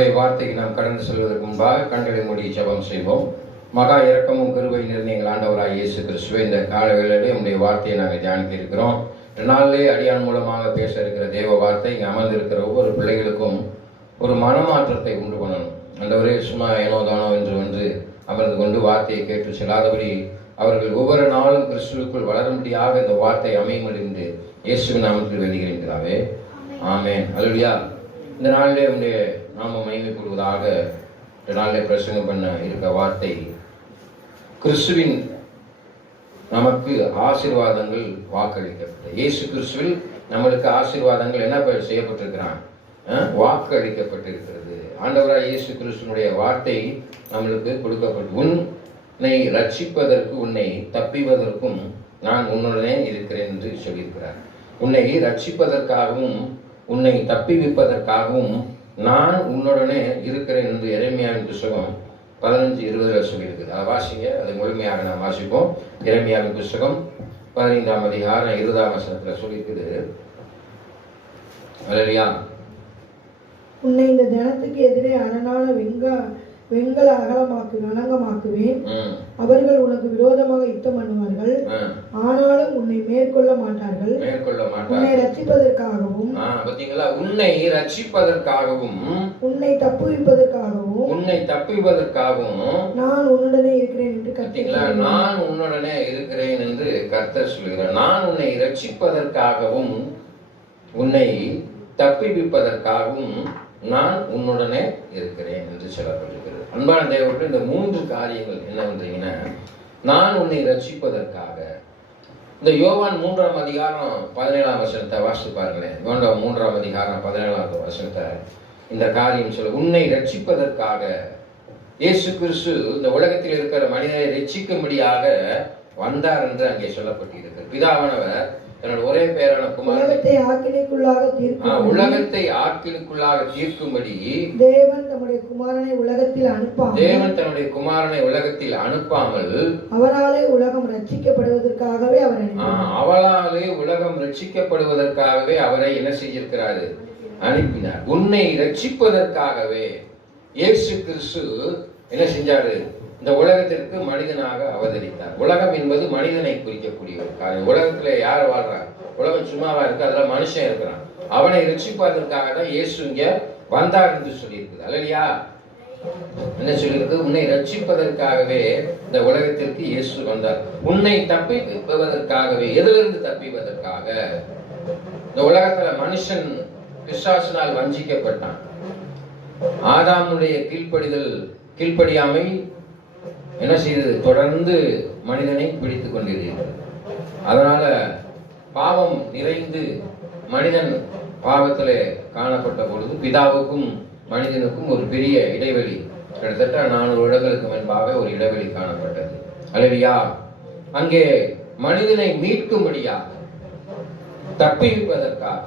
ஆண்டவருடைய வார்த்தைக்கு நாம் கடந்து செல்வதற்கு முன்பாக கண்களை மூடி ஜெபம் செய்வோம். மகா இரக்கமும் கிருபை நிறைந்த எங்கள் ஆண்டவராய் இயேசு கிறிஸ்துவே, இந்த காலவேளையிலே உங்களுடைய வார்த்தையை நாங்கள் தியானிக்க இருக்கிறோம். நாளிலே அடியான் மூலமாக பேச இருக்கிற தேவ வார்த்தை இங்கே அமர்ந்திருக்கிற ஒவ்வொரு பிள்ளைகளுக்கும் ஒரு மனமாற்றத்தை உண்டு பண்ணணும். ஆண்டவரே, சும்மா ஏனோ தானோ என்று அமர்ந்து கொண்டு வார்த்தையை கேட்டு செல்லாதபடி அவர்கள் ஒவ்வொரு நாளும் கிறிஸ்துவுக்குள் வளரும்படியாக இந்த வார்த்தை அமையும் என்று இயேசுவின் நாமத்தில் வேண்டுகிறேன். ஆமென். அல்லேலூயா. இந்த நாளிலே உங்களுடைய நாம மகிமைப்படுவதாக. இந்த நாளிலே பிரசங்கம் பண்ண இருக்க வார்த்தை, கிறிஸ்துவின் நமக்கு ஆசீர்வாதங்கள் வாக்களிக்கப்பட்டது. இயேசு கிறிஸ்துவில் நம்மளுக்கு ஆசீர்வாதங்கள் என்ன செய்யப்பட்டிருக்கிறான்? வாக்கு அளிக்கப்பட்டிருக்கிறது. ஆண்டவராய் இயேசு கிறிஸ்துவனுடைய வார்த்தை நம்மளுக்கு கொடுக்கப்பட்டு, உன்னை ரட்சிப்பதற்கு உன்னை தப்பிவதற்கும் நான் உன்னுடனே இருக்கிறேன் என்று சொல்லியிருக்கிறார். உன்னை ரட்சிப்பதற்காகவும் உன்னை தப்பிவிப்பதற்காகவும் நான் உன்னுடனே இருக்கிறேன் என்று எரேமியாவின் புத்தகம் 15:20 சொல்லியிருக்குது. அதை வாசிங்க, அதை முழுமையாக நாம் வாசிப்போம். எரேமியாவின் புத்தகம் 15ஆம் அதிகாரம் 20ஆம் வசனத்தில் சொல்லியிருக்குது. அல்லேலூயா. உன்னை இந்த ஜனத்துக்கு எதிரே அரணான வெண்கல அகலமாக்குவேன். அவர்கள் உனக்கு விரோதமாக யுத்தம் பண்ணுவார்கள், ஆனாலும் உன்னை மேற்கொள்ள மாட்டார்கள். உன்னை ரட்சிப்பதற்காகவும், பாத்தீங்களா, உன்னை ரட்சிப்பதற்காகவும் உன்னை தப்புவிப்பதற்காகவும் நான் உன்னுடனே இருக்கிறேன் என்று கர்த்தர். நான் உன்னுடனே இருக்கிறேன் என்று கர்த்தர் சொல்கிறார். நான் உன்னை ரட்சிப்பதற்காகவும் உன்னை தப்புவிப்பதற்காகவும் நான் உன்னுடனே இருக்கிறேன் என்று சொல்லப்பட்டிருக்கிறது. அன்பான தேவர்கள், இந்த 3 காரியங்கள் என்னவென்றீங்கன்னா, நான் உன்னை ரட்சிப்பதற்காக. இந்த யோவான் 3ஆம் அதிகாரம் 17ஆம் வசனத்தை வாசித்து பாருங்களேன். யோவான் 3ஆம் அதிகாரம் 17ஆம் வசனத்தை இந்த காரியம் சொல்ல, உன்னை ரட்சிப்பதற்காக இயேசு கிறிஸ்து இந்த உலகத்தில் இருக்கிற மனிதனை ரட்சிக்கும்படியாக வந்தார் என்று அங்கே சொல்லப்பட்டிருக்கிறது. பிதாவானவர் தன்னுடைய ஒரே பேரான உலகத்தை ஆக்கிலுக்குள்ளாக தீர்க்கும்படி தேவன் தன்னுடைய குமாரனை உலகத்தில் அனுப்பாமல் அவராலே உலகம் ரட்சிக்கப்படுவதற்காகவே அவரை என்ன செய்திருக்கிறாரு? அனுப்பினார். உன்னை ரட்சிப்பதற்காகவே இயேசு கிறிஸ்து என்ன செஞ்சாரு? இந்த உலகத்திற்கு மனிதனாக அவதரித்தார். உலகம் என்பது மனிதனை குறிக்கக்கூடிய ஒரு காரியம். உலகத்துல யார் வாழ்றாங்க? உலகம் சும்மாவா இருக்கு, அதுல மனுஷன் இருக்கிறான். அவனை ரட்சிப்பதற்காக தான் இயேசு இங்க வந்தார் என்று சொல்லியிருக்குது. அல்லையா? என்ன சொல்லியிருக்கு? உன்னை ரட்சிப்பதற்காகவே இந்த உலகத்திற்கு இயேசு வந்தார். உன்னை தப்பிப்பதற்காகவே. எதிலிருந்து தப்பிப்பதற்காக? இந்த உலகத்துல மனுஷன் பிசாசினால் வஞ்சிக்கப்பட்டான். ஆதாமுடைய கீழ்ப்படியாமை என்ன செய்தது? தொடர்ந்து மனிதனை பிடித்துக் கொண்டிருக்கிறது. அதனால பாவம் நிறைந்து மனிதன் பாவத்திலே காணப்பட்ட பொழுது பிதாவுக்கும் மனிதனுக்கும் ஒரு பெரிய இடைவெளி, கிட்டத்தட்ட 400 வருடங்களுக்கு முன்பாக ஒரு இடைவெளி காணப்பட்டது. அல்லேலூயா. அங்கே மனிதனை மீட்கும்படியாக, தப்பிப்பதற்காக,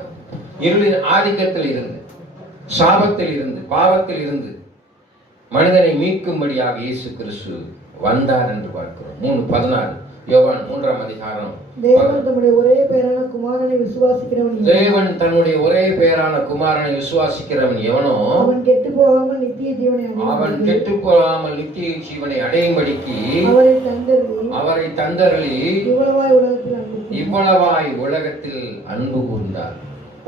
இருளின் ஆதிக்கத்தில் இருந்து, சாபத்தில் இருந்து, பாவத்தில் இருந்து மனிதனை மீட்கும்படியாக இயேசு கிறிஸ்து வந்தார் என்று பார்க்கிறோம். 3:16 யோவான் 3ஆம் அதிகாரம். தேவன் தன்னுடைய ஒரே பேரான குமாரனை விசுவாசிக்கிறவன் எவனோ அவன் கெட்டுப்போகாமல் நித்திய ஜீவனை அடையும்படிக்கு அவரை தந்தருளி இவ்வளவாய் உலகத்தில் அன்பு கூர்ந்தார்.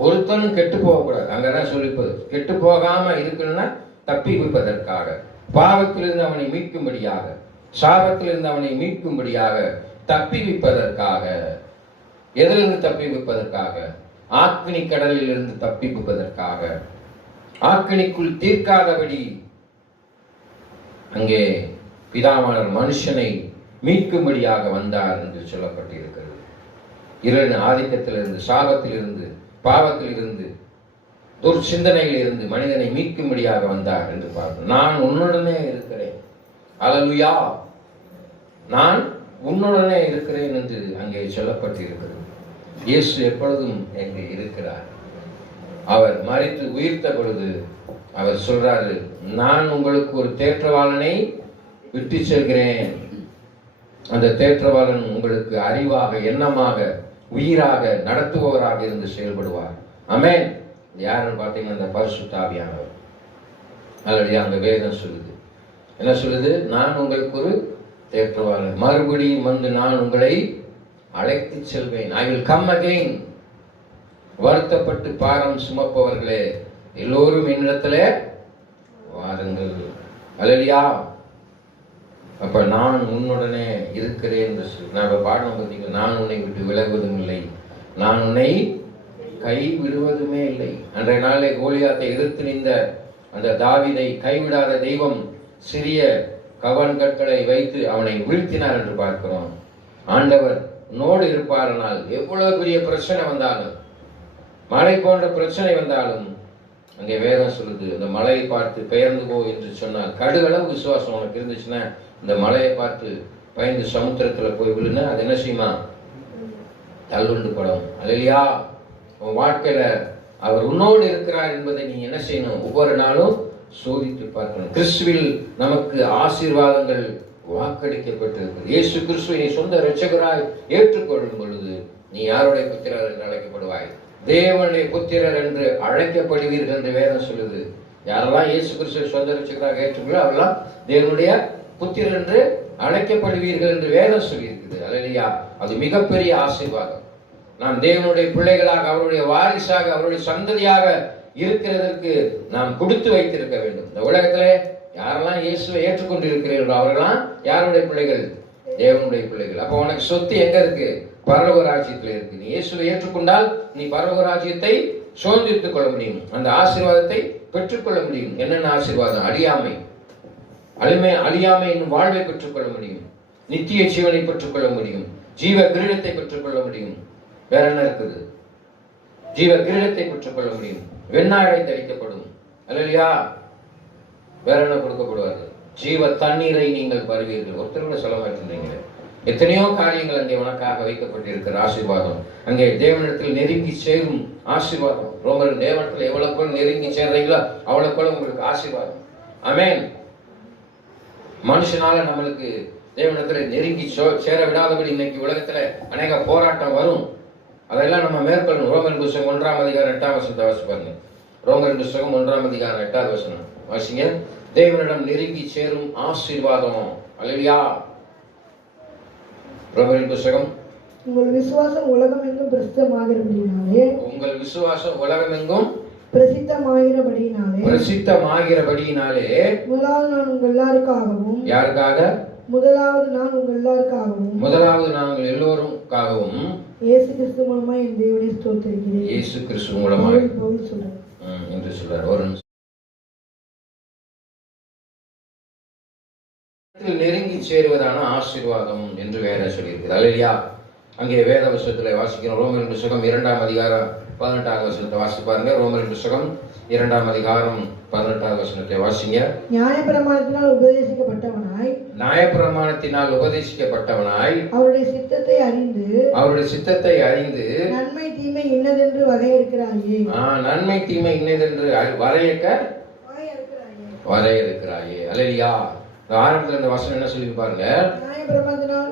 ஒருத்தனும் கெட்டு போகக்கூடாது. அங்கதான் சொல்லிப்பது, கெட்டு போகாம இருக்கணும்னா தப்பிவிப்பதற்காக, பாவத்திலிருந்து அவனை மீட்கும்படியாக, சாபத்திலிருந்து அவனை மீட்கும்படியாக, தப்பிவிப்பதற்காக. எதிலிருந்து தப்பிவிப்பதற்காக? ஆக்கினி கடலில் இருந்து தப்பிவிப்பதற்காக. ஆக்கினிக்குள் தீர்க்காதபடி அங்கே பிதாவானவர் மனுஷனை மீட்கும்படியாக வந்தார் என்று சொல்லப்பட்டிருக்கிறது. இருளின் ஆதிக்கத்திலிருந்து, சாபத்திலிருந்து, பாவத்திலிருந்து, துர்சிந்தனையில் இருந்து மனிதனை மீட்கும்படியாக வந்தார் என்று பார்க்கிறோம். நான் உன்னுடனே இருக்கிறேன். அல்லேலூயா. நான் உன்னுடனே இருக்கிறேன் என்று அங்கே சொல்லப்பட்டிருக்கிறது. இயேசு எப்பொழுதும் அங்கே இருக்கிறார். அவர் மரித்து உயிர்த்த பொழுது அவர் சொல்றாரு, நான் உங்களுக்கு ஒரு தேற்றவாளனை விட்டு செல்கிறேன். அந்த தேற்றவாளன் உங்களுக்கு அறிவாக, எண்ணமாக, உயிராக, நடத்துபவராக இருந்து செயல்படுவார். ஆமென். யாருன்னு பார்த்தீங்கன்னா அந்த பரிசுத்த ஆவியானவர். அல்லது அந்த வேதம் சொல்லுது. என்ன சொல்லுது? நான் உங்களுக்கு ஒரு தேற்றவாளன், மறுபடியும் வந்து நான் உங்களை அழைத்து செல்வேன். I will come again. வருத்தப்பட்டு பாரம் சுமப்பவர்களே எல்லோரும் என்னிடத்துல வாருங்கள். அல்லேலூயா. அப்ப நான் உன்னுடனே இருக்கிறேன் என்று சொல்லி நான் பாடணும் பார்த்தீங்கன்னா, நான் உன்னை விட்டு விலகுவதும் இல்லை, நான் உன்னை கை விடுவதுமே இல்லை. அன்றைய நாளிலே கோலியாத்தை எதிர்த்து நின்ற அந்த தாவீதை கைவிடாத தெய்வம் சிறிய கவன் கற்களை வைத்து அவனை வீழ்த்தினார் என்று பார்க்கிறோம். ஆண்டவர் உன்னோடு இருப்பாரனால் எவ்வளவு பெரிய பிரச்சனை வந்தாலும், மழை போன்ற பிரச்சனை வந்தாலும், அங்கே வேதம் சொல்லுது, அந்த மலையை பார்த்து பெயர்ந்து போ என்று சொன்னால், கடுகளவு விசுவாசம் உனக்கு இருந்துச்சுன்னா இந்த மலையை பார்த்து பயந்து சமுத்திரத்துல போய் விழுனா அது என்ன செய்யுமா? தள்ளுண்டு படும். அல்லேலூயா. உன் வாழ்க்கையில அவர் உன்னோடு இருக்கிறார் என்பதை நீ என்ன செய்யணும்? ஒவ்வொரு நாளும் சோதித்து பார்க்கணும். கிறிஸ்துவில் நமக்கு ஆசீர்வாதங்கள் வாக்களிக்கப்பட்டிருக்கிறது. இயேசு கிறிஸ்துவை நீ சொந்த இரட்சகராய் ஏற்றுக்கொள்ளும் பொழுது நீ யாருடைய புத்திரர் என்று அழைக்கப்படுவாய்? தேவனுடைய புத்திரர் என்று அழைக்கப்படுவீர்கள் என்று வேதம் சொல்லுது. யாரெல்லாம் இயேசு கிறிஸ்துவை சொந்த இரட்சகராக ஏற்றுக்கொள்ள அவரெல்லாம் தேவனுடைய புத்திரர் என்று அழைக்கப்படுவீர்கள் என்று வேதம் சொல்லியிருக்குது. அல்லேலூயா. அது மிகப்பெரிய ஆசீர்வாதம். நாம் தேவனுடைய பிள்ளைகளாக, அவருடைய வாரிசாக, அவருடைய சந்ததியாக இருக்கிறதற்கு நாம் கொடுத்து வைத்திருக்க வேண்டும். இந்த உலகத்திலே யாரெல்லாம் இயேசுவை ஏற்றுக்கொண்டு இருக்கிறீர்களோ அவர்களாம் யாருடைய பிள்ளைகள்? தேவனுடைய பிள்ளைகள். அப்போ உனக்கு சொத்து எங்க இருக்கு? பரலோக ராஜ்யத்தில் இருக்கு. நீ இயேசுவை ஏற்றுக்கொண்டால் நீ பரலோக ராஜ்யத்தை சுதந்திரித்துக் கொள்ள முடியும், அந்த ஆசீர்வாதத்தை பெற்றுக்கொள்ள முடியும். என்னென்ன ஆசீர்வாதம்? அழியாமை என்னும் வாழ்வை பெற்றுக்கொள்ள முடியும், நித்திய ஜீவனை பெற்றுக்கொள்ள முடியும், ஜீவ கிரீடத்தை பெற்றுக்கொள்ள முடியும். வேற என்ன இருக்குது? ஜீவ கிரீடத்தை பெற்றுக்கொள்ள முடியும், வெண்ணாடை தரிக்கப்படும். அல்லேலூயா. வேற என்ன கொடுக்கப்படுவாரு? ஜீவ தண்ணீரை நீங்கள் பருவீர்கள். ஒருத்தர் கூட சொல்ல மாட்டேன்றீங்க. எத்தனையோ காரியங்கள் அங்கே உனக்காக வைக்கப்பட்டிருக்கிற ஆசீர்வாதம், அங்கே தேவனிடத்தில் நெருங்கி சேரும் ஆசீர்வாதம். ரோமர் தேவனிடத்தில் எவ்வளவு நெருங்கி சேர்றீங்களோ அவ்வளவு உங்களுக்கு ஆசீர்வாதம். ஆமென். மனுஷனால நம்மளுக்கு தேவனிடத்தில் நெருங்கி சேர விடாதபடி இன்னைக்கு உலகத்துல அநேக போராட்டம் வரும். அதெல்லாம் நம்ம மேற்கொள்ளணும். ரோமர் புத்தகம் 1ஆம் அதிகாரம் 8ஆம் வசனத்தை வாசி பாருங்க. ரோமர் புத்தகம் 1ஆம் அதிகாரம் 8வது வசனம் வாசிங்க. தேவனிடம் நெருங்கி சேரும் ஆசீர்வாதம். அல்லேலூயா. ரோமர் புத்தகம். உங்கள் விசுவாசம் உலகமெங்கும் பிரசித்தமாகிறபடியினாலே, உங்கள் விசுவாசம் உலகமெங்கும் பிரசித்தமாகிறபடியினாலே, முதலாவது நான் உங்கள் எல்லாருக்காகவும். யாருக்காக? முதலாவது நாங்கள் எல்லோருக்காகவும் இயேசு கிறிஸ்து மூலமாய் என் தேவனை ஸ்தோத்திரிக்கிறேன். இயேசு கிறிஸ்து மூலமாய் என்று சொல்றார். ஒரு நெருங்கி சேருவதான ஆசீர்வாதம் என்று வேற சொல்லியிருக்கிறது. அல்லேலூயா. அங்கே வேத வசனத்துல வாசிக்கிறோம். ரோமர் புத்தகம் 2ஆம் அதிகாரம் 18வது வசனத்தை வாசி பாருங்க. ரோமர் புத்தகம் 2ஆம் அதிகாரம் 18வது வசனத்தை வாசிங்க. நியாயப்பிரமாணத்தினால் உபதேசிக்கப்பட்டவனாய் அவருடைய சித்தத்தை அறிந்து நன்மை தீமை இன்னதென்று வரையறுக்கிறாயே. நன்மை தீமை இன்னதென்று வரையறுக்கிறாயே. அல்லேலூயா. ஆரம்பத்தில் இந்த வசனம் என்ன சொல்லி பாருங்க? நியாயப்பிரமாணத்தினால்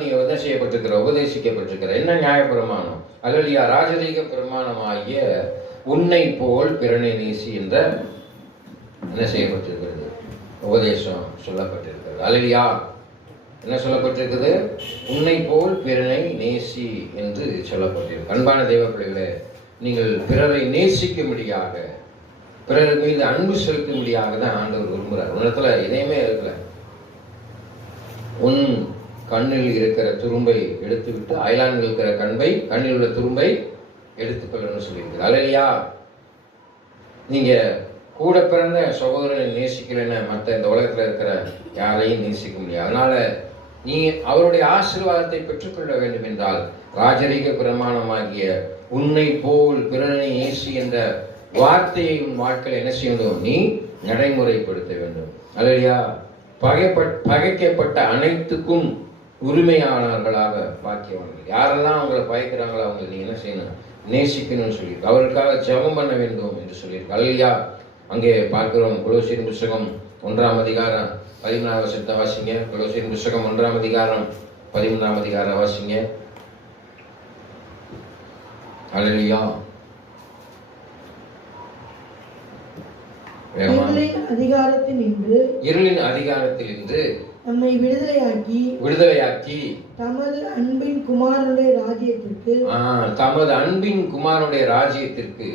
நீ உபதேசிக்கப்பட்டிருக்கிற. என்ன நியாயப்பிரமாணம்? அல்லேலூயா. ராஜரீக பிரமாணமாகிய உன்னை போல் பிறனை நேசி என்ற என்ன செய்யப்பட்டிருக்கிறது? உபதேசம் சொல்லப்பட்டிருக்கிறது. அல்லேலூயா. என்ன சொல்லப்பட்டிருக்கிறது? உன்னை போல் பிறனை நேசி என்று சொல்லப்பட்டிருக்கு. அன்பான தேவ பிள்ளைகளே, நீங்கள் பிறரை நேசிக்கும்படியாக, பிறர் மீது அன்பு செலுத்தும்படியாக தான் ஆண்டவர் விரும்புகிறார். உன்னத்துல எதையுமே இருக்கல. உன் கண்ணில் இருக்கிற துரும்பை எடுத்துவிட்டு அயலானில் இருக்கிற கண்ணில் உள்ள துரும்பை எடுத்துக்கொள்ளணும்னு சொல்லியிருக்கிறார். அல்லேலூயா. நீங்க கூட பிறந்த சகோதரனை நேசிக்கலைன்னு மற்ற இந்த உலகத்துல இருக்கிற யாரையும் நேசிக்க முடியாது. அதனால நீ அவருடைய ஆசீர்வாதத்தை பெற்றுக்கொள்ள வேண்டும் என்றால் ராஜரீக பிரமாணமாகிய உன்னை போல் பிறனை நேசி என்ற வார்த்தையை உன் வாழ்க்கையில் என்ன செய்யணும்? நீ நடைமுறைப்படுத்த வேண்டும். அல்லேலூயா. பகைக்கப்பட்ட அனைத்துக்கும் உரிமையாளர்களாக பாக்கியவான்கள். யாரெல்லாம் அவங்களை பகைக்கிறாங்களோ அவங்களை நீ என்ன செய்யணும்? நேசிக்கணும்னு சொல்லியிருக்கு. அவருக்காக ஜெபம் பண்ண வேண்டும் என்று சொல்லியிருக்கு. அல்லேலூயா. அங்கே பார்க்கிறோம். கொலோசியர் புத்தகம் 1ஆம் அதிகாரம் 13வது வசனத்தை வாசிங்க. கொலோசியர் புத்தகம் 1ஆம் அதிகாரம் 13ஆம் அதிகாரம் வாசிங்க. அல்லேலூயா. இருளின் அதிகாரத்தில் நின்று இருளின் அதிகாரத்தில் இருந்து நம்மை விடுதலையாக்கி தமது அன்பின் குமாரனுடைய ராஜ்யத்திற்கு தமது அன்பின் குமாரனுடைய ராஜ்யத்திற்கு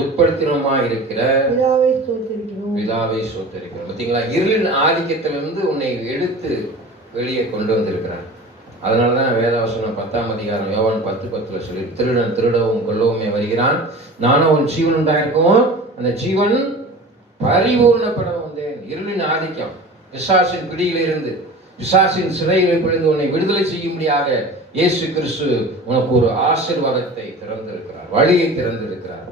உட்படுத்தினமாய் இருக்கிற பிதாவை ஸ்தோத்திரிக்கிறோம். பாத்தீங்களா, இருளின் ஆதிக்கத்திலிருந்து உன்னை எடுத்து வெளியே கொண்டு வந்திருக்கிறார். அதனாலதான் வேதவசனம் 10ஆம் அதிகாரம் யோவான் 10:10 சொல்லி, திருடன் திருடவும் கொல்லவுமே வருகிறான், நானும் உன் ஜீவன் உண்டாயிருக்கவும் அந்த ஜீவன் பரிபூர்ணப்பட வந்தேன். இருளின் ஆதிக்கம், பிசாசின் பிடியிலிருந்து, பிசாசின் சிறையில் பிடிந்து உன்னை விடுதலை செய்யும்படியாக இயேசு கிறிஸ்து உனக்கு ஒரு ஆசீர்வாதத்தை திறந்திருக்கிறார், வழியை திறந்திருக்கிறார்.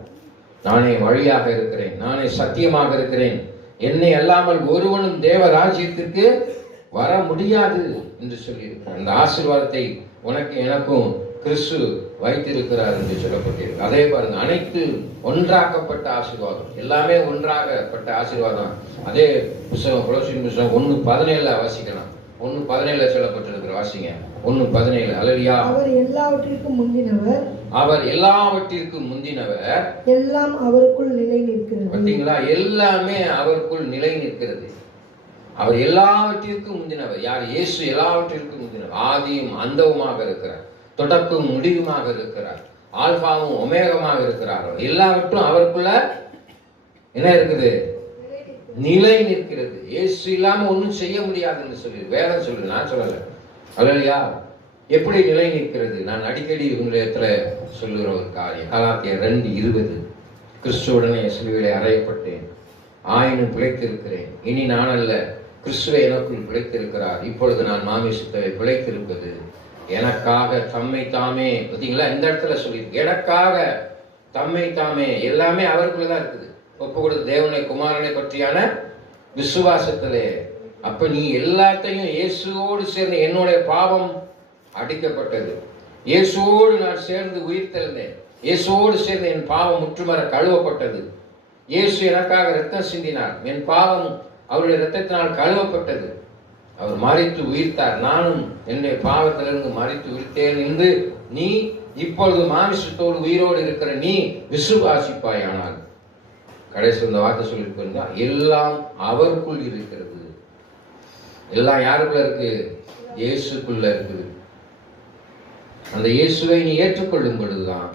நானே வழியாக இருக்கிறேன், நானே சத்தியமாக இருக்கிறேன், என்னை அல்லாமல் ஒருவனும் தேவ ராஜ்யத்திற்கு வர முடியாது என்று சொல்லியிருக்கிறார். அந்த ஆசீர்வாதத்தை உனக்கு எனக்கும் கிறிஸ்து வைத்திருக்கிறார் என்று சொல்லப்பட்டிருக்கு. அதே பாருங்க, அனைத்து ஒன்றாக்கப்பட்ட ஆசீர்வாதம், எல்லாமே ஒன்றாகப்பட்ட ஆசீர்வாதம். அதே புத்தகம் கொலோசியர் புத்தகம் 1:17 வாசிக்கலாம். 1:17 சொல்லப்பட்டிருக்கிற வாசிங்க. 1:17. அல்லேலூயா. அவர் எல்லாவற்றிற்கும் முந்தினவர், அவர் எல்லாவற்றிற்கும் முந்தினவர், எல்லாம் அவருக்குள் நிலை நிற்கிறது. பார்த்தீங்களா, எல்லாமே அவருக்குள் நிலை நிற்கிறது. அவர் எல்லாவற்றிற்கும் முந்தினவர். யார்? இயேசு எல்லாவற்றிற்கும் முந்தினவர். ஆதியும் அந்தவுமாக இருக்கிறார், தொடக்கம் முடிவுமாக இருக்கிறார், ஆல்பாவும் ஒமேகமாக இருக்கிறார். எல்லாவற்றும் அவருக்குள்ள என்ன இருக்குது? நிலை நிற்கிறது. இயேசு இல்லாம ஒன்றும் செய்ய முடியாதுன்னு சொல்லி வேதம் சொல்லு, நான் சொல்லல. அல்லேலூயா. எப்படி நிலை நிற்கிறது? நான் அடிக்கடி உங்களிடத்துல சொல்லுகிற ஒரு காரியம், கலாத்தியர் 2:20, கிறிஸ்துவுடனே சிலுவையிலே அறையப்பட்டேன், ஆயினும் பிழைத்திருக்கிறேன், இனி நான் அல்ல, கிறிஸ்துவே எனக்குள் பிழைத்திருக்கிறார், இப்பொழுது நான் மாமிசத்தை பிழைத்திருப்பது எனக்காக தம்மை தாமே. பார்த்தீங்களா, இந்த இடத்துல சொல்லியிருக்கு, எனக்காக தம்மை தாமே. எல்லாமே அவருக்குள்ளதான் இருக்குது. ஒப்பு கொடுத்த தேவனை குமாரனை பற்றியான விசுவாசத்திலே. அப்ப நீ எல்லாத்தையும் இயேசுவோடு சேர்ந்து, என்னுடைய பாவம் அடிக்கப்பட்டது, இயேசுவோடு நான் சேர்ந்து உயிர் தெழுந்தேன், இயேசுவோடு சேர்ந்து என் பாவம் முற்றுமர கழுவப்பட்டது, இயேசு எனக்காக ரத்தம் சிந்தினார், என் பாவம் அவருடைய ரத்தத்தினால் கழுவப்பட்டது, அவர் மரித்து உயிர்த்தார், நானும் என்னுடைய பாவத்திலிருந்து மரித்து உயிர்த்தேன் என்று நீ இப்பொழுது மாமிசத்தோடு உயிரோடு இருக்கிற நீ விசுவாசிப்பாயானால், கடைசி இந்த வார்த்தை சொல்லியிருப்பா, எல்லாம் அவருக்குள் இருக்கிறது. எல்லாம் யாருக்குள்ள இருக்கு? இயேசுக்குள்ள இருக்குது. அந்த இயேசுவை நீ ஏற்றுக்கொள்ளும் பொழுதுதான்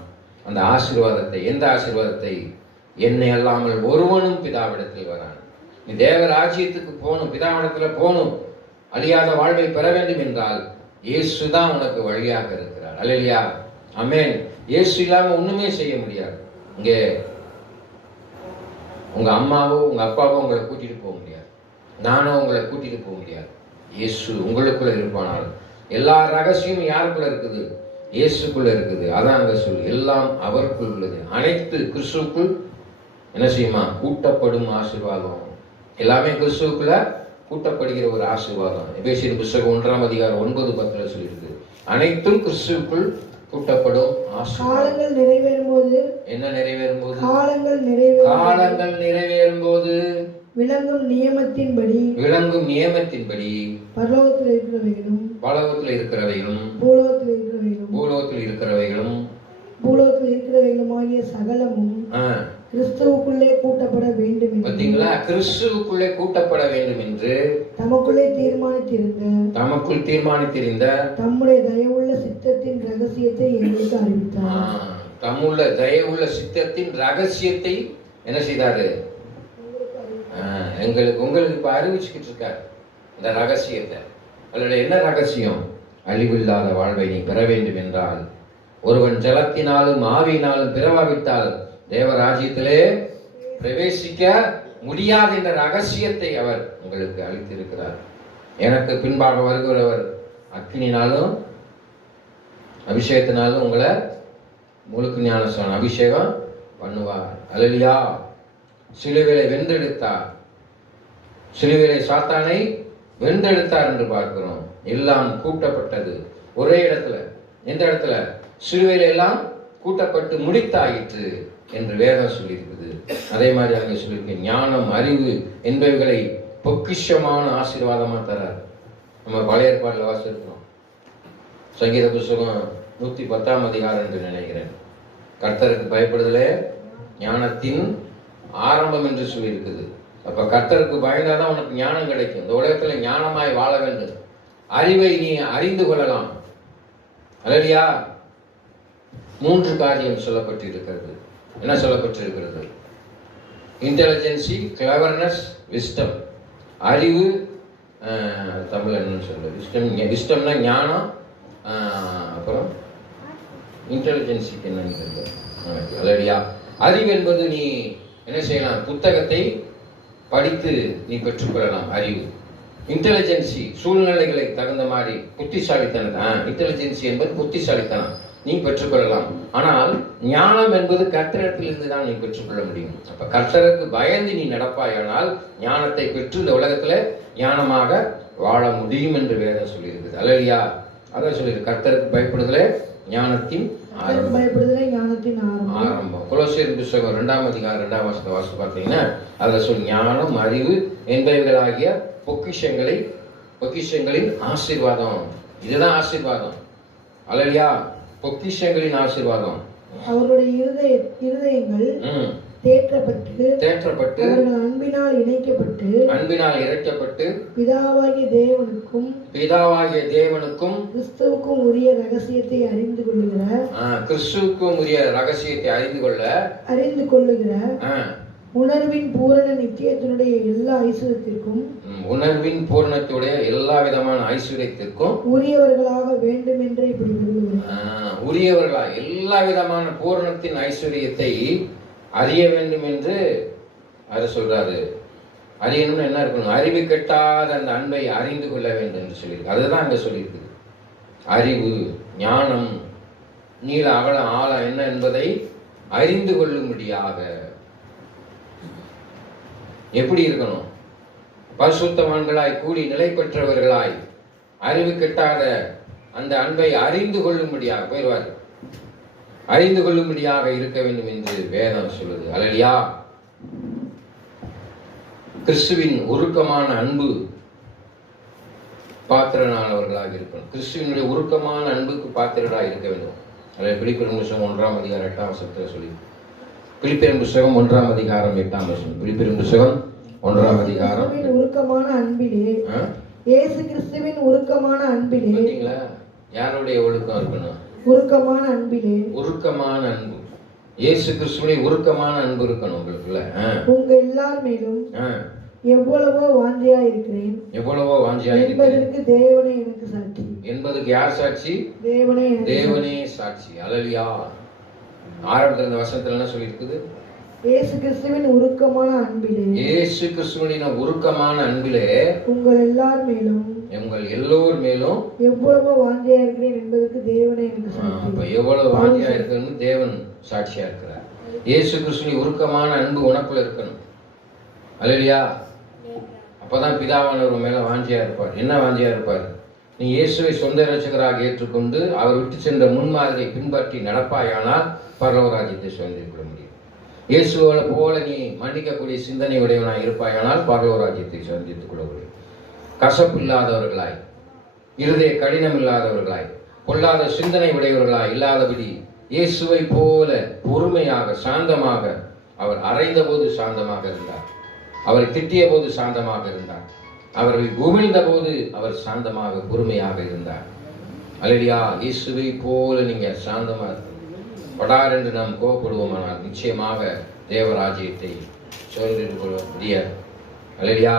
அந்த ஆசீர்வாதத்தை, எந்த ஆசீர்வாதத்தை? என்னை அல்லாமல் ஒருவனும் பிதாவிடத்தில் வரான். நீ தேவ ராஜ்யத்துக்கு போகணும், பிதாவிடத்துல போகணும், அழியாத வாழ்வை பெற வேண்டும் என்றால் இயேசுதான் உனக்கு வழியாக இருக்கிறார். அல்லேலூயா, ஆமென். இயேசு இல்லாம ஒண்ணுமே செய்ய முடியாது. இங்கே உங்க அம்மாவோ உங்க அப்பாவோ உங்களை கூட்டிட்டு போக முடியாது, நானோ உங்களை கூட்டிட்டு போக முடியாது. இயேசு உங்களுக்குள்ள இருப்பானால் எல்லா ரகசியமும் யாருக்குள்ள இருக்குது? இயேசுக்குள்ள இருக்குது. அதான் அங்க சொல்லு, எல்லாம் அவருக்குள் உள்ளது. அனைத்து கிறிஸ்துவுக்குள் என்ன செய்யுமா? கூட்டப்படும் ஆசீர்வாதம். எல்லாமே கிறிஸ்துவுக்குள்ள கூட்டப்படுகிற ஒரு ஆசீர்வாதம். எபேசியர் புத்தகம் 1ஆம் அதிகாரம் 9:10 சொல்லியிருக்கு, அனைத்தும் கிறிஸ்துவுக்குள் கூட்டப்படும் ஆசீர்வாதம். காலங்கள் நிறைவேறும் போது, என்ன நிறைவேறும் போது? காலங்கள் நிறைவேறும் போது விளங்கும் நியமத்தின்படி பரலோகத்தில் இருக்கிறவைகளும் பூலோகத்தில் இருக்கிறவைகளும் ஆகிய சகலமும் கிறிஸ்துவுக்குள்ளே கூட்டப்பட வேண்டும். பார்த்தீங்களா, கிறிஸ்துவுக்குள்ளே கூட்டப்பட வேண்டும் என்று தமக்குள் தீர்மானித்திருந்த தம்முடைய தயவுள்ள சித்தத்தின் ரகசியத்தை எங்களுக்கு அறிவித்தார். தம்முள்ள தயவுள்ள சித்தத்தின் ரகசியத்தை என்ன செய்தாரு? உங்களுக்கு இப்ப அறிவிச்சுக்கிட்டு இருக்காரு இந்த ரகசியத்தை. அதோட என்ன ரகசியம்? அழிவில்லாத வாழ்வை நீ பெற வேண்டும் என்றால், ஒருவன் ஜலத்தினாலும் ஆவியினாலும் பிறவாவிட்டால் தேவராஜ்யத்திலே பிரவேசிக்க முடியாது என்ற ரகசியத்தை அவர் உங்களுக்கு அளித்திருக்கிறார். எனக்கு பின்பாக வருகிறவர் அக்கினினாலும் அபிஷேகத்தினாலும் உங்களை முழுக்கு ஞானஸ்நானம் அபிஷேகம் பண்ணுவார். அல்லேலூயா. சிலுவையை வென்றெடுத்தார், சிலுவையை சாத்தானை வென்றெடுத்தார் என்று பார்க்கிறோம். எல்லாம் கூட்டப்பட்டது ஒரே இடத்துல. எந்த இடத்துல? சிலுவையில எல்லாம் கூட்டப்பட்டு முடித்தாயிற்று என்று வேதம் சொல்லியிருக்குது. அதே மாதிரி அங்கே சொல்லியிருக்கேன், ஞானம் அறிவு என்பவைகளை பொக்கிஷமான ஆசீர்வாதமா தரார். நம்ம பழைய ஏற்பாடுல வாசிக்கிறோம், சங்கீத புத்தகம் 110ஆம் அதிகாரம் என்று நினைக்கிறேன். கர்த்தருக்கு பயப்படுதலே ஞானத்தின் ஆரம்பம் என்று சொல்லி இருக்குது. அப்ப கர்த்தருக்கு பயந்தாதான் உனக்கு ஞானம் கிடைக்கும். இந்த உலகத்துல ஞானமாய் வாழ வேண்டும். அறிவை நீ அறிந்து கொள்ளலாம். அல்லையா? 3 காரியம் சொல்லப்பட்டிருக்கிறது. என்ன சொல்லப்பட்டிருக்கிறது? Intelligence, cleverness, wisdom. அறிவு, தமிழ் என்னன்னு சொல்லுது? விஸ்டம்னா ஞானம். அப்புறம் இன்டெலிஜென்சிக்கு என்னன்னு தெரியல. அல்லையா? அறிவு என்பது நீ என்ன செய்யலாம்? புத்தகத்தை படித்து நீ பெற்றுக்கொள்ளலாம் அறிவு. இன்டெலிஜென்சி சூழ்நிலைகளை தகுந்த மாதிரி புத்திசாலித்தனம். இன்டெலிஜென்சி என்பது புத்திசாலித்தனம், நீ பெற்றுக்கொள்ளலாம். ஆனால் ஞானம் என்பது கர்த்தரிடத்திலிருந்து தான் நீ பெற்றுக்கொள்ள முடியும். அப்ப கர்த்தருக்கு பயந்து நீ நடப்பாயானால் ஞானத்தை பெற்று இந்த உலகத்துல ஞானமாக வாழ முடியும் என்று வேதம் சொல்லியிருக்குது. அல்லையா? அதான் சொல்லியிருக்கு, கர்த்தருக்கு பயப்படுதலே ஞானத்தின் ஆரம்பம். கொலோசியர் புத்தகம் 2ஆம் அதிகாரம் 2ஆம் வசனத்தை வாசித்து பார்த்தீங்கன்னா அதுல சொல் ஞானம், அறிவு என்பவைகளாகிய பொக்கிஷங்களின் ஆசீர்வாதம். இதுதான் ஆசீர்வாதம். அல்லையா? பொக்கிஷங்களின் ஆசீர்வாதம். அவருடைய இருதயங்கள் தேற்றப்பட்டு அவர்கள் அன்பினால் இணைக்கப்பட்டு பிதாவாகிய தேவனுக்கும் கிறிஸ்துவுக்கும் உரிய ரகசியத்தை அறிந்து கொள்ளுகிற உணர்வின் பூரண நித்தியத்தினுடைய எல்லா ஐஸ்வர்யத்திற்கும் எல்லா விதமான ஐஸ்வர்யத்திற்கும் உரியவர்களாக வேண்டும் என்று இப்படி உரியவர்களா எல்லா விதமான பூரணத்தின் ஐஸ்வர்யத்தை அறிய வேண்டும் என்று அது சொல்றாரு. அறியணும்னு என்ன இருக்கணும்? அறிவு கெட்டாத அந்த அன்பை அறிந்து கொள்ள வேண்டும் என்று சொல்லியிருக்கு. அதுதான் அங்க சொல்லியிருக்கு. அறிவு, ஞானம், நீள அகல ஆழம் என்ன என்பதை அறிந்து கொள்ளும்படியாக எப்படி இருக்கணும்? பரிசுத்தவான்களாய் கூடி நிலை பெற்றவர்களாய் அறிவு கெட்டாத அந்த அன்பை அறிந்து கொள்ளும்படியாக போயிடுவார். அறிந்து கொள்ளும்படியாக இருக்க வேண்டும் என்று வேதம் சொல்லுது. அல்லையா? கிறிஸ்துவின் உருக்கமான அன்பு பாத்திரனானவர்களாக இருக்கணும். கிறிஸ்துவினுடைய உருக்கமான அன்புக்கு பாத்திரராக இருக்க வேண்டும். அதை பிலிப்பியர் புத்தகம் 1ஆம் அதிகாரம் 8ஆம் வசனத்தில் சொல்லி, பிலிப்பியர் புத்தகம் 1ஆம் அதிகாரம் 8ஆம் வசனம். பிலிப்பியர் புத்தகம் 1ஆம் அதிகாரம் உருக்கமான அன்பிலே, இயேசு கிறிஸ்துவின் உருக்கமான அன்பிலே. பாத்தீங்களா? யாருடைய ஒழுக்கம் இருக்கணும்? உருக்கமான அன்பிலே. உருக்கமான அன்பு. இயேசு கிறிஸ்துவினுடைய உருக்கமான அன்பு இருக்கணும் உங்களுக்குள்ள. உங்க எல்லார் மேலும் எவ்வளவோ வாஞ்சியா இருக்கிறேன் என்பதற்கு தேவனே எனக்கு சாட்சி. என்பதற்கு யார் சாட்சி? தேவனே சாட்சி. அல்லேலூயா. ஆரம்பத்துல இந்த வசனத்துல என்ன சொல்லி இருக்குது? இயேசு கிறிஸ்துவின் உருக்கமான அன்பிலே, இயேசு கிறிஸ்துவின் உருக்கமான அன்பிலே உங்கள் எல்லோர் மேலும் எவ்வளவு வாஞ்சியா இருக்கிறேன் என்பதற்கு தேவனே எனக்கு சாட்சி. அப்ப எவ்வளவு வாஞ்சியா இருக்கிறேன்னு தேவன் சாட்சியா இருக்கிறார். இயேசு கிறிஸ்துவின் உருக்கமான அன்பு உனக்குள்ள இருக்கணும். அல்லேலூயா. அப்பதான் பிதாவானவர் மேல வாஞ்சியா இருப்பார். என்ன வாஞ்சியா இருப்பார்? நீ இயேசுவை சொந்த இரட்சகராக ஏற்றுக்கொண்டு அவர் விட்டு சென்ற முன்மாதிரியை பின்பற்றி நடப்பாயானால் பரலோக ராஜ்யத்தை சுதந்திரிக்க முடியும். இயேசுவை போல நீ மன்னிக்கக்கூடிய சிந்தனை உடையவனாய் இருப்பாயானால் பரலோக ராஜ்யத்தை சுதந்திரித்துக் கொள்ள முடியும். கசப்பு இல்லாதவர்களாய், இருதய கடினம் இல்லாதவர்களாய், பொல்லாத சிந்தனை உடையவர்களாய் இல்லாதபடி இயேசுவை போல பொறுமையாக சாந்தமாக, அவர் அறைந்த போது சாந்தமாக இருந்தார், அவரை திட்டிய போது சாந்தமாக இருந்தார், அவரை உமிழ்ந்த போது அவர் சாந்தமாக பொறுமையாக இருந்தார். அல்லேலூயா. இயேசுவை போல நீங்க சாந்தமா இருக்கணும். படார் என்று நாம் கோபப்படுவோமானால் நிச்சயமாக தேவராஜ்யத்தை சுதந்திரித்துக் கொள்ள முடியாது. அல்லேலூயா.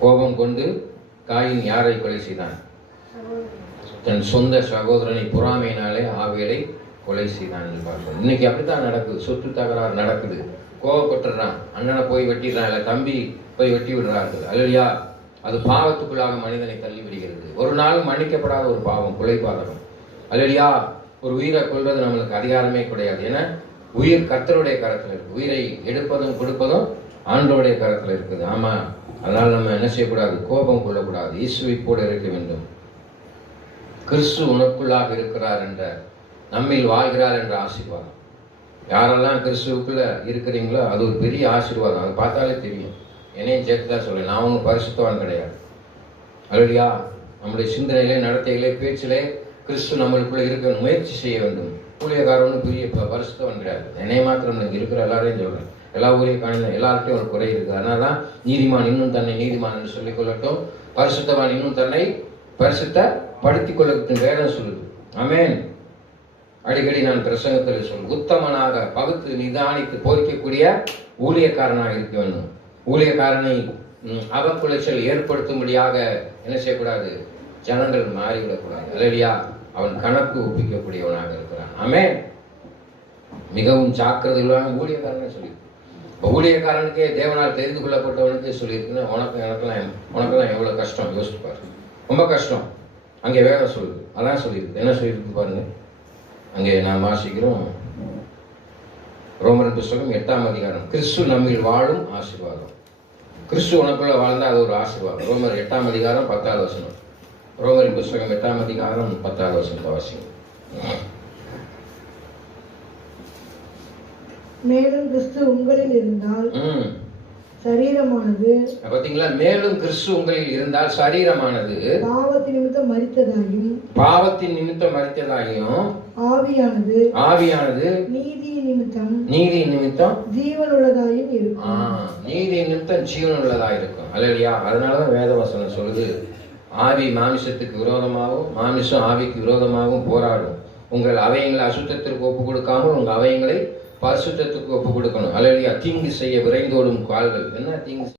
கோபம் கொண்டு காயின் யாரை கொலை செய்தான்? தன் சொந்த சகோதரனை பொறாமையினாலே ஆவியலை கொலை செய்தான் என்று பார்க்கிறோம். இன்னைக்கு அப்படித்தான் நடக்குது. சொத்து தகராறு நடக்குது. கோபப்பட்டுறான், அண்ணனை போய் வெட்டிடுறான், இல்லை தம்பி போய் வெட்டி விடுறார்கள். அல்லேலூயா. அது பாவத்துக்குள்ளாக மனிதனை தள்ளி விடுகிறது. ஒரு நாள் மன்னிக்கப்படாத ஒரு பாவம் கொலைபாதகம். அல்லேலூயா. ஒரு உயிரை கொள்வது நம்மளுக்கு அதிகாரமே கிடையாது. ஏன்னா உயிர் கர்த்தருடைய கரத்தில் இருக்கு. உயிரை எடுப்பதும் கொடுப்பதும் ஆண்டவருடைய கரத்தில் இருக்குது. ஆமா. அதனால் நம்ம என்ன செய்யக்கூடாது? கோபம் கொள்ளக்கூடாது. இயேசுவை போல இருக்க வேண்டும். கிறிஸ்து உனக்குள்ளாக இருக்கிறார் என்ற, நம்மில் வாழ்கிறார் என்ற ஆசீர்வாதம். யாரெல்லாம் கிறிஸ்துவுக்குள்ள இருக்கிறீங்களோ அது ஒரு பெரிய ஆசீர்வாதம். அதை பார்த்தாலே தெரியும். என்னையும் சேர்த்து தான் சொல்றேன், நான் ஒன்றும் பரிசுத்தவான் கிடையாது. அல்லேலூயா. நம்முடைய சிந்தனையிலே, நடத்தையிலே, பேச்சிலே கிறிஸ்து நம்மளுக்குள்ள இருக்க முயற்சி செய்ய வேண்டும். ஊழியக்காரன்னு பெரிய பரிசுத்தவன் கிடையாது. என்னைய மாத்திரம் இங்கே இருக்கிற எல்லாரையும் சொல்கிறேன். எல்லா ஊழியக்காரங்களும் எல்லார்ட்டையும் ஒரு குறை இருக்குது. அதனால தான் நீதிமான் இன்னும் தன்னை நீதிமான் என்று சொல்லிக் கொள்ளட்டும், பரிசுத்தவான் இன்னும் தன்னை பரிசுத்தப்படுத்திக் கொள்ளட்டும் வேதம் சொல்லுது. ஆமென். அடிக்கடி நான் பிரசங்கத்தில் சொல்லுவேன், உத்தமனாக பகுத்து நிதானித்து போதிக்கக்கூடிய ஊழியக்காரனாக இருக்க வேண்டும். ஊழியக்காரனை அவக்குலைச்சல் ஏற்படுத்தும்படியாக என்ன செய்யக்கூடாது? ஜனங்கள் மாறிவிடக்கூடாது. அல்லையா? அவன் கணக்கு ஒப்பிக்கக்கூடியவனாக இருக்கிறான். ஆமென். மிகவும் ஜாக்கிரதையுள்ள ஊழியக்காரனே சொல்லி, ஊழியக்காரனுக்கே தேவனால் தெரிந்து கொள்ளப்பட்டவனுக்கே சொல்லியிருக்குன்னு உனக்கெல்லாம் எவ்வளவு கஷ்டம் யோசிச்சுப்பாரு. ரொம்ப கஷ்டம். அங்கே வேதம் சொல்லுது, அதான் சொல்லியிருக்கு. என்ன சொல்லியிருக்கு பாருங்க. அங்கே நாம் வாசிக்கிறோம், ரோமர் புஸ்தகம் 8ஆம் அதிகாரம், கிறிஸ்து நம்மில் வாழும் ஆசீர்வாதம். கிறிஸ்து உனக்குள்ள வாழ்ந்தா அது ஒரு ஆசீர்வாதம். ரோமர் 8ஆம் அதிகாரம் 10வது வசனம். ரோமர் புஸ்தகம் 8ஆம் அதிகாரம் 10வது வசனத்தை வாசிங்க. மேலும் கிறிஸ்து உங்களில் இருந்தால் சரீரமானது, பாத்தீங்களா? மேலும் கிறிஸ்து உங்களில் இருந்தால் சரீரமானது பாவத்தின் நிமித்தம் மரித்ததாயும் ஆவியானது நீதியின் நிமித்தம் ஜீவனுள்ளதாயும் இருக்கும். நீதியின் நிமித்தம் ஜீவனுள்ளதாக இருக்கும். அல்லையா? அதனாலதான் வேதவசனம் சொல்லுது, ஆவி மாமிசத்துக்கு விரோதமாகவும் மாமிசம் ஆவிக்கு விரோதமாகவும் போராடும். உங்கள் அவயங்களை அசுத்தத்திற்கு ஒப்பு கொடுக்காமல் உங்கள் அவயங்களை பரிசுத்தத்துக்கு ஒப்பு கொடுக்கணும். அல்லையா? தீங்கு செய்ய விரைந்தோடும் கால்கள். என்ன தீங்கு?